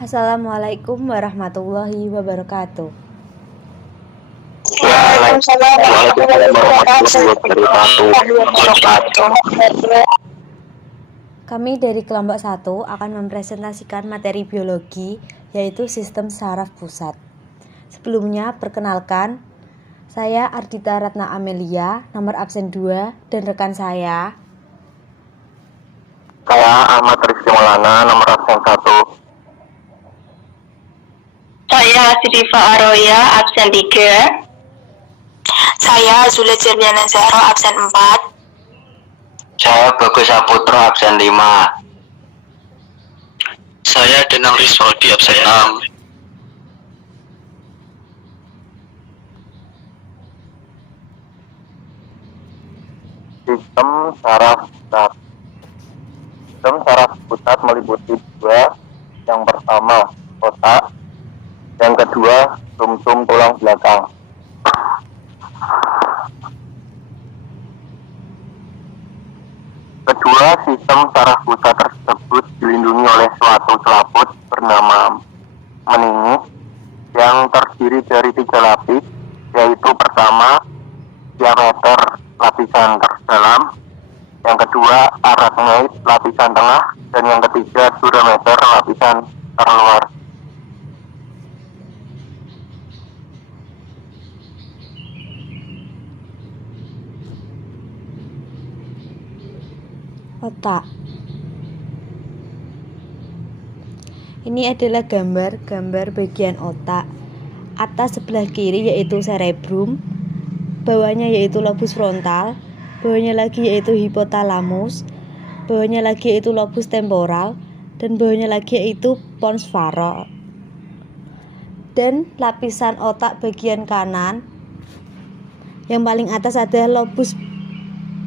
Assalamualaikum warahmatullahi wabarakatuh. Waalaikumsalam warahmatullahi wabarakatuh. Kami dari kelompok 1 akan mempresentasikan materi biologi, yaitu sistem saraf pusat. Sebelumnya, perkenalkan, saya Ardita Ratna Amelia, nomor absen 2, dan rekan saya. Saya Ahmad Rizky Maulana, nomor absen 1. Saya Sidifa Aroya, absen 3. Saya Zula Jerliana Zahra, absen 4. Saya Bagus Saputra, absen 5. Saya Denang Rizwaldi, absen 6. Sistem saraf pusat. Sistem saraf pusat meliputi dua. Yang pertama, otak. Yang kedua, sumsum tulang belakang. Kedua sistem saraf pusat tersebut dilindungi oleh suatu selaput bernama meninges yang terdiri dari 3 lapis, yaitu pertama, diameter lapisan terdalam, yang kedua, arachnoid lapisan tengah, dan yang ketiga, durameter lapisan terluar. Otak. Ini adalah gambar bagian otak. Atas sebelah kiri yaitu cerebrum, bawahnya yaitu lobus frontal, bawahnya lagi yaitu hipotalamus, bawahnya lagi yaitu lobus temporal, dan bawahnya lagi yaitu pons faral. Dan lapisan otak bagian kanan yang paling atas adalah lobus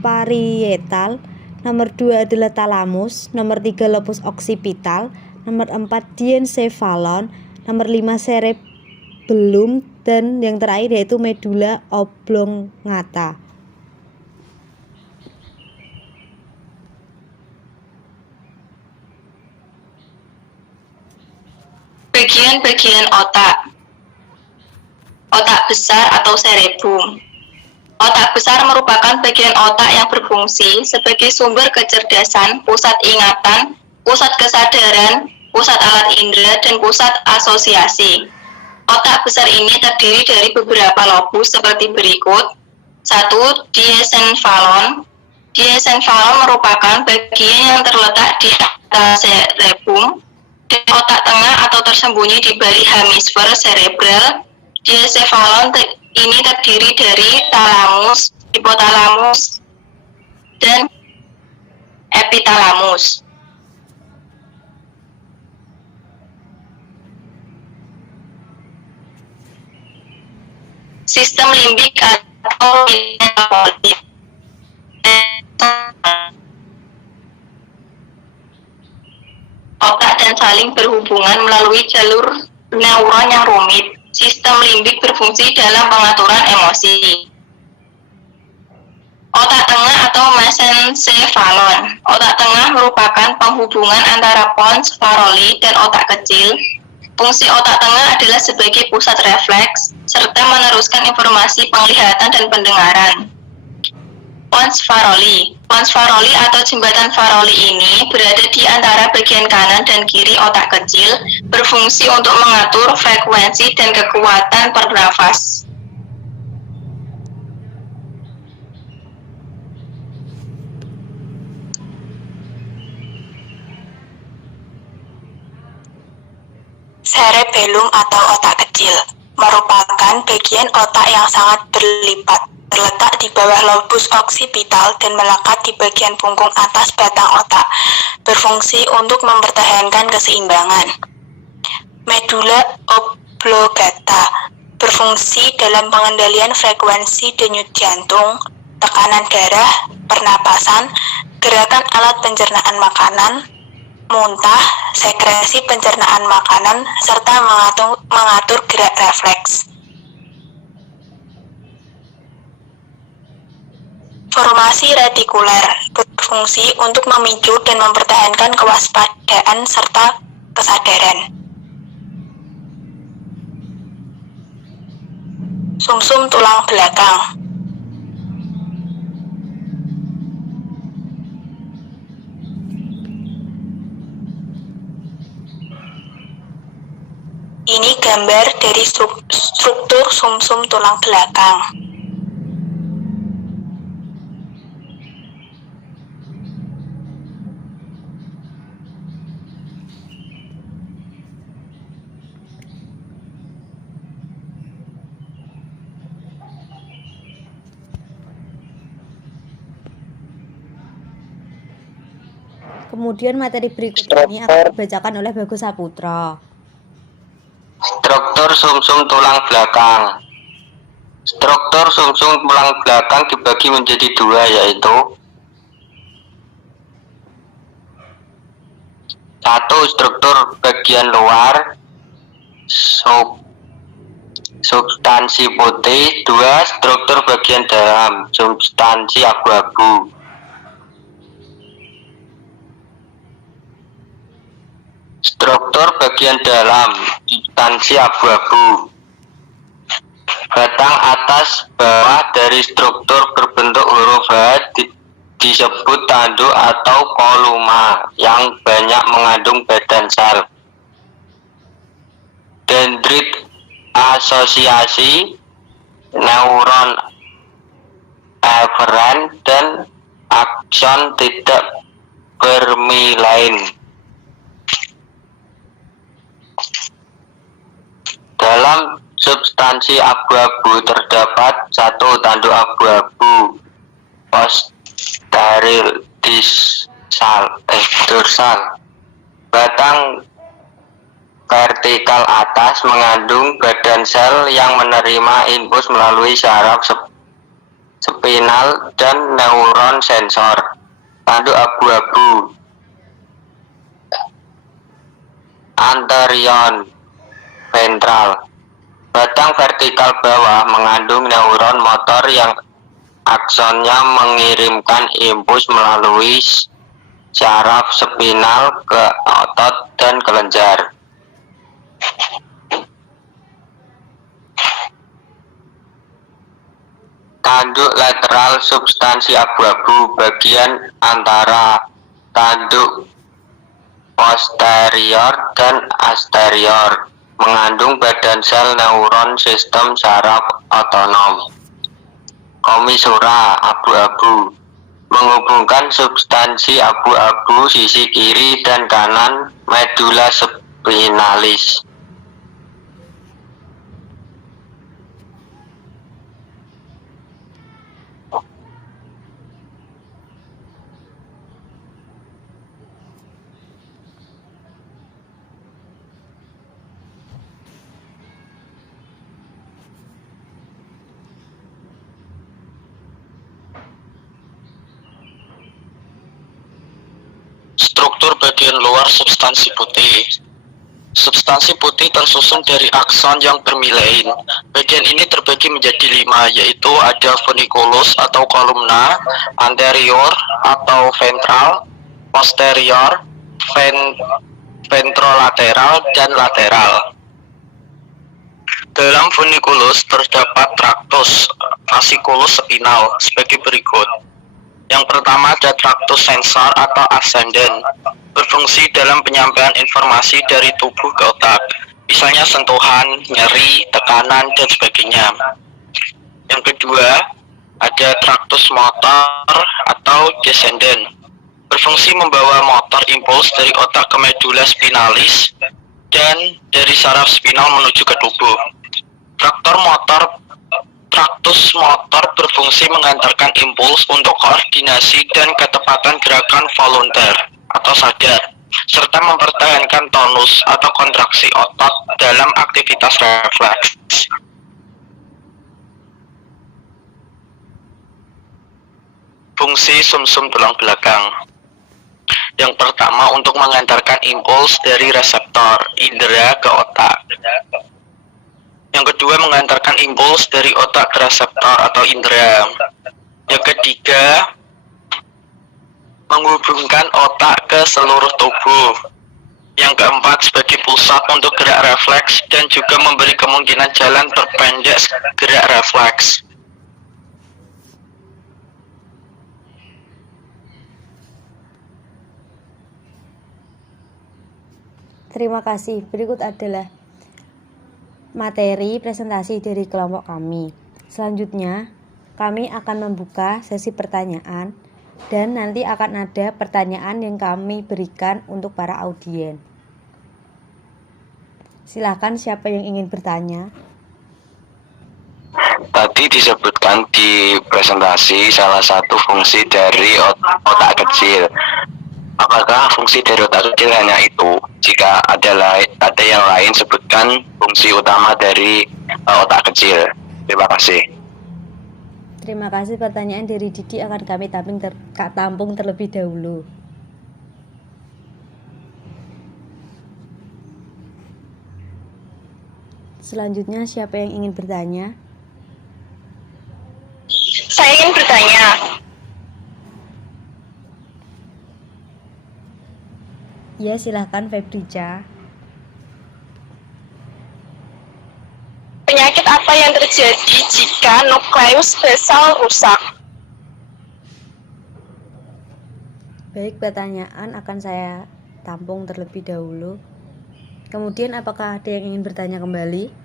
parietal, nomor 2 adalah talamus, nomor 3 lobus occipital, nomor 4 diencephalon, nomor 5 cerebellum, dan yang terakhir yaitu medulla oblongata. Bagian-bagian otak. Otak besar atau cerebrum. Otak besar merupakan bagian otak yang berfungsi sebagai sumber kecerdasan, pusat ingatan, pusat kesadaran, pusat alat indera, dan pusat asosiasi. Otak besar ini terdiri dari beberapa lobus seperti berikut. 1. Diencephalon. Diencephalon merupakan bagian yang terletak di atas cerebrum dan otak tengah atau tersembunyi di balik hemisfer cerebral. Diencephalon ini terdiri dari talamus, hipotalamus, dan epitalamus. Sistem limbik atau metabolik. Otak dan saling berhubungan melalui jalur neuron yang rumit. Sistem limbik berfungsi dalam pengaturan emosi. Otak tengah atau mesencephalon. Otak tengah merupakan penghubungan antara pons faroli dan otak kecil. Fungsi otak tengah adalah sebagai pusat refleks serta meneruskan informasi penglihatan dan pendengaran. Pons faroli. Pons faroli atau jembatan faroli ini berada di antara bagian kanan dan kiri otak kecil, berfungsi untuk mengatur frekuensi dan kekuatan bernafas. Cerebellum atau otak kecil merupakan bagian otak yang sangat berlipat, terletak di bawah lobus occipital dan melekat di bagian punggung atas batang otak, berfungsi untuk mempertahankan keseimbangan. Medulla oblongata berfungsi dalam pengendalian frekuensi denyut jantung, tekanan darah, pernapasan, gerakan alat pencernaan makanan, muntah, sekresi pencernaan makanan, serta mengatur gerak refleks. Formasi retikuler berfungsi untuk memicu dan mempertahankan kewaspadaan serta kesadaran. sumsum tulang belakang. Ini gambar dari struktur sumsum tulang belakang. Kemudian materi berikut ini akan dibacakan oleh Bagus Saputra. Struktur sumsum tulang belakang. Struktur sumsum tulang belakang dibagi menjadi dua, yaitu satu, struktur bagian luar substansi putih. Dua, struktur bagian dalam substansi abu-abu. Struktur bagian dalam substansi abu-abu. Batang atas bawah dari struktur berbentuk huruf H disebut tanduk atau koluma yang banyak mengandung badan sel. Dendrit asosiasi, neuron eferen, dan akson tidak bermilain. Dalam substansi abu-abu terdapat satu, tanduk abu-abu posteril dorsal. Batang vertikal atas mengandung badan sel yang menerima impuls melalui saraf spinal dan neuron sensor. Tanduk abu-abu anterior ventral. Batang vertikal bawah mengandung neuron motor yang aksonnya mengirimkan impuls melalui saraf spinal ke otot dan kelenjar. Tanduk lateral substansi abu-abu bagian antara tanduk posterior dan anterior mengandung badan sel neuron sistem saraf otonom. Komisura abu-abu menghubungkan substansi abu-abu sisi kiri dan kanan medula spinalis. Struktur bagian luar substansi putih. Substansi putih tersusun dari akson yang bermilain. Bagian ini terbagi menjadi 5, yaitu ada funiculus atau kolumna, anterior atau ventral, posterior, ventrolateral, dan lateral. Dalam funiculus terdapat traktus fasciculus spinal sebagai berikut. Yang pertama ada traktus sensor atau ascendent, berfungsi dalam penyampaian informasi dari tubuh ke otak, misalnya sentuhan, nyeri, tekanan, dan sebagainya. Yang kedua ada traktus motor atau descendent, berfungsi membawa motor impuls dari otak ke medula spinalis dan dari saraf spinal menuju ke tubuh. Traktus motor berfungsi mengantarkan impuls untuk koordinasi dan ketepatan gerakan volunteer atau sadar, serta mempertahankan tonus atau kontraksi otot dalam aktivitas refleks. Fungsi sumsum tulang belakang. Yang pertama untuk mengantarkan impuls dari reseptor indera ke otak. Yang kedua mengantarkan impuls dari otak ke reseptor atau indera. Yang ketiga menghubungkan otak ke seluruh tubuh. Yang keempat, sebagai pusat untuk gerak refleks dan juga memberi kemungkinan jalan terpendek gerak refleks. Terima kasih. Berikut adalah materi presentasi dari kelompok kami. Selanjutnya, kami akan membuka sesi pertanyaan dan nanti akan ada pertanyaan yang kami berikan untuk para audien. Silakan siapa yang ingin bertanya. Tadi disebutkan di presentasi salah satu fungsi dari otak kecil. Apakah fungsi dari otak kecil hanya itu? Jika ada yang lain, sebutkan fungsi utama dari otak kecil. Terima kasih. Terima kasih. Pertanyaan dari Didi akan kami tampung terlebih dahulu. Selanjutnya siapa yang ingin bertanya? Saya ingin bertanya, Ya, silahkan Febrica. penyakit apa yang terjadi jika nukleus basal rusak? Baik, pertanyaan akan saya tampung terlebih dahulu. Kemudian apakah ada yang ingin bertanya kembali?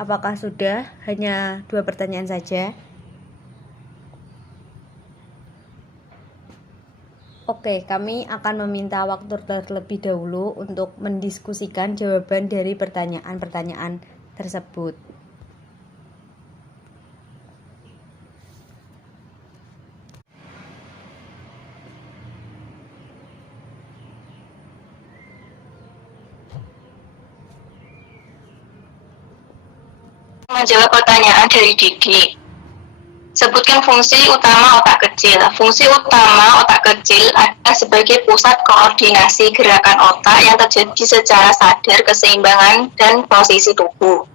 Apakah sudah hanya 2 pertanyaan saja? Oke, kami akan meminta waktu terlebih dahulu untuk mendiskusikan jawaban dari pertanyaan-pertanyaan tersebut. Menjawab pertanyaan dari Didi. Sebutkan fungsi utama otak kecil. Fungsi utama otak kecil adalah sebagai pusat koordinasi gerakan otak yang terjadi secara sadar, keseimbangan, dan posisi tubuh.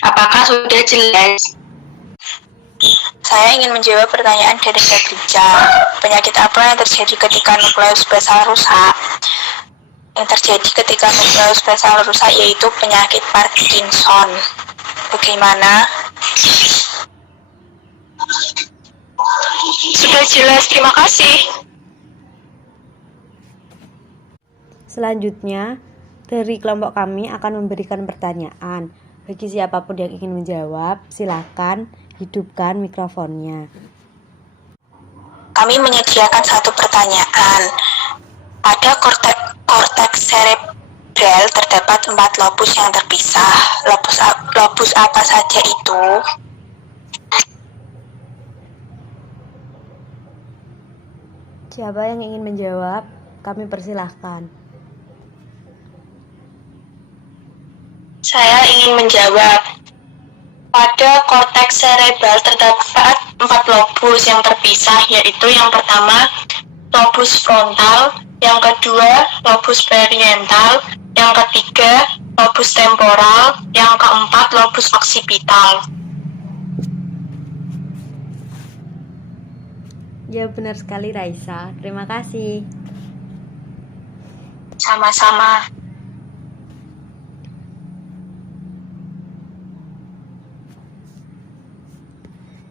Apakah sudah jelas? Saya ingin menjawab pertanyaan dari Febrica. Penyakit apa yang terjadi ketika nukleus basal rusak? Yang terjadi ketika nukleus basal rusak yaitu penyakit Parkinson. Bagaimana? Sudah jelas, terima kasih. Selanjutnya, dari kelompok kami akan memberikan pertanyaan. Bagi siapapun yang ingin menjawab, silakan hidupkan mikrofonnya. Kami menyediakan satu pertanyaan. Pada korteks cerebral terdapat 4 lobus yang terpisah. Lobus apa saja itu? Siapa yang ingin menjawab, kami persilahkan. Saya ingin menjawab. Pada korteks cerebral terdapat 4 lobus yang terpisah, yaitu yang pertama lobus frontal, yang kedua lobus parietal, yang ketiga lobus temporal, yang keempat lobus occipital. Ya, benar sekali Raisa. Terima kasih. Sama-sama.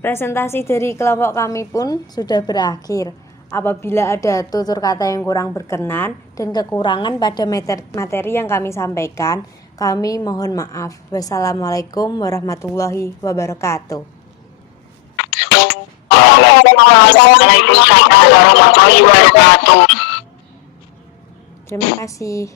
Presentasi dari kelompok kami pun sudah berakhir. Apabila ada tutur kata yang kurang berkenan dan kekurangan pada materi yang kami sampaikan, kami mohon maaf. Wassalamualaikum warahmatullahi wabarakatuh. Waalaikumsalam warahmatullahi wabarakatuh. Terima kasih.